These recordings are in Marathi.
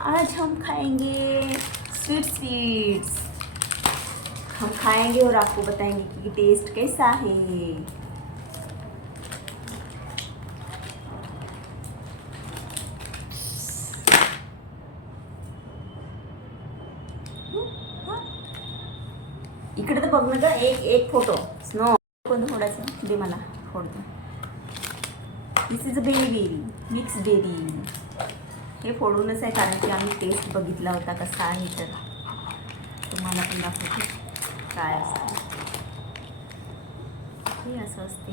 आज हम खाएंगे स्वीट्स। हम खाएंगे और आपको बताएंगे कि टेस्ट कैसा है। इकडे तर बघ ना ग, एक फोटो स्नो कोण फोडायचं दे मला, फोडतो. This is a berry, mix berry. हे फोडूनच आहे कारण की आम्ही टेस्ट बघितला होता कसा आहे, तर तुम्हाला पण दाखवते काय असतं. हे असं असते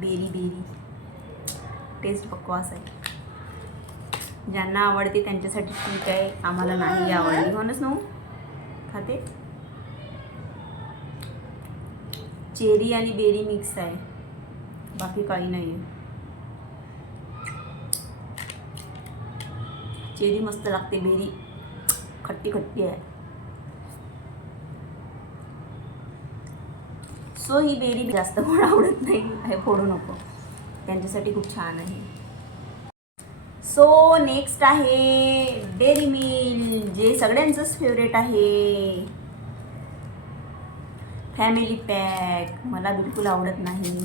बेरी. टेस्ट बकवास आहे. ज्यांना आवडते त्यांच्यासाठी ठीक आहे, आम्हाला नाही आवडली म्हणूनच नो खाते. चेरी आणि बेरी मिक्स आहे, बाकी काही नाही आहे. चेरी मस्त लागते, बेरी खट्टी आहे. सो ही बेरी जास्त कोण आवडत नाही, हे फोडू नको, त्यांच्यासाठी खूप छान आहे. सो नेक्स्ट आहे डेअरी मिल्क, जे सगळ्यांचंच फेवरेट आहे. फॅमिली पॅक मला बिलकुल आवडत नाही,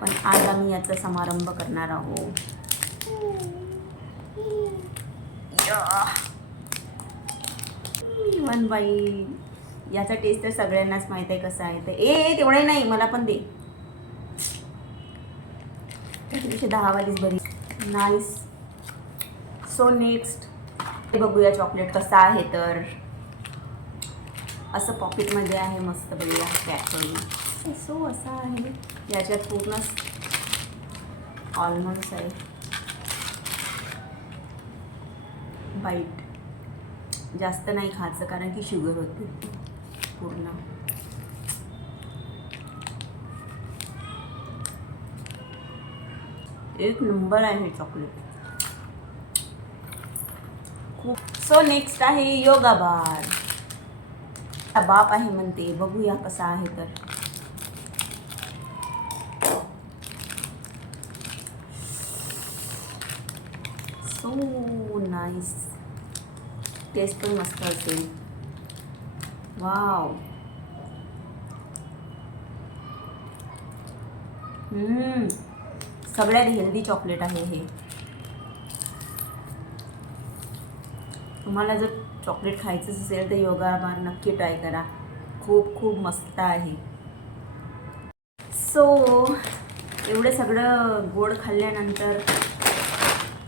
पण आज आम्ही याचा समारंभ करणार आहोत. वन बाई. याचा टेस्ट तर सगळ्यांनाच माहित आहे कसा आहे. तर तेवढे नाही, मला पण दे. 10 वालीच बरी नाईस. सो नेक्स्ट हे बघूया चॉकलेट कसा आहे. तर असं पॉकेटमध्ये आहे, मस्त बघूया पॅक करून. सो असा आहे, याच्यात पूर्ण ऑलमंड्स आहे. बाईट जास्त नाही खायचं कारण की शुगर होते पूर्ण. एक नंबर आहे चॉकलेट खूप. सो नेक्स्ट आहे योगा बार. बाप आहे म्हणते, बघूया कसा आहे. तर सो नाईस, टेस्ट पण मस्त असेल. वाव. सगळ्यात हेल्दी चॉकलेट आहे हे. तुम्हाला जर चॉकलेट खायचं असेल तर योगा बार नक्की ट्राय करा, खूप मस्त आहे. सो एवढं सगळं गोड खाल्ल्यानंतर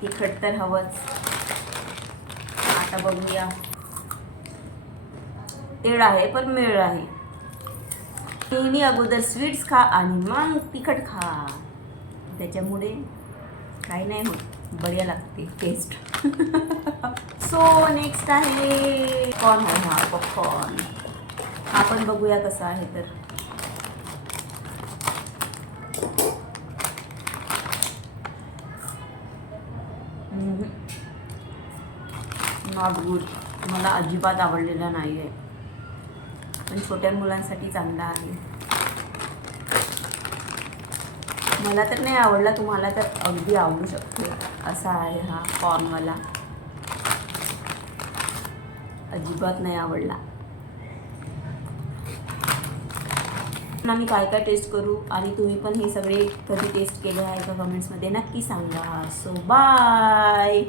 तिखट तर हवंच. आता बघूया, तेळ आहे पण मेळ आहे. नेहमी अगोदर स्वीट्स खा आणि मग तिखट खा, त्याच्यामुळे काही नाही होत, बढिया लागते टेस्ट. सो नेक्स्ट आहे कॉर्न. हा पॉपकॉर्न, हा पण बघूया कसा आहे. तर नॉट गुड, मला अजिबात आवडलेला नाही आहे, पण छोट्या मुलांसाठी चांगला आहे. मला तर नाही आवडला, तुम्हाला तर अगदी आवडू शकते. असा आहे हा कॉर्नवाला, अजिबात नाही आवडला. आम्ही काय टेस्ट करू आणि तुम्ही पण हे सगळे कधी टेस्ट केले आहे का कमेंट्समध्ये नक्की सांगा. So bye.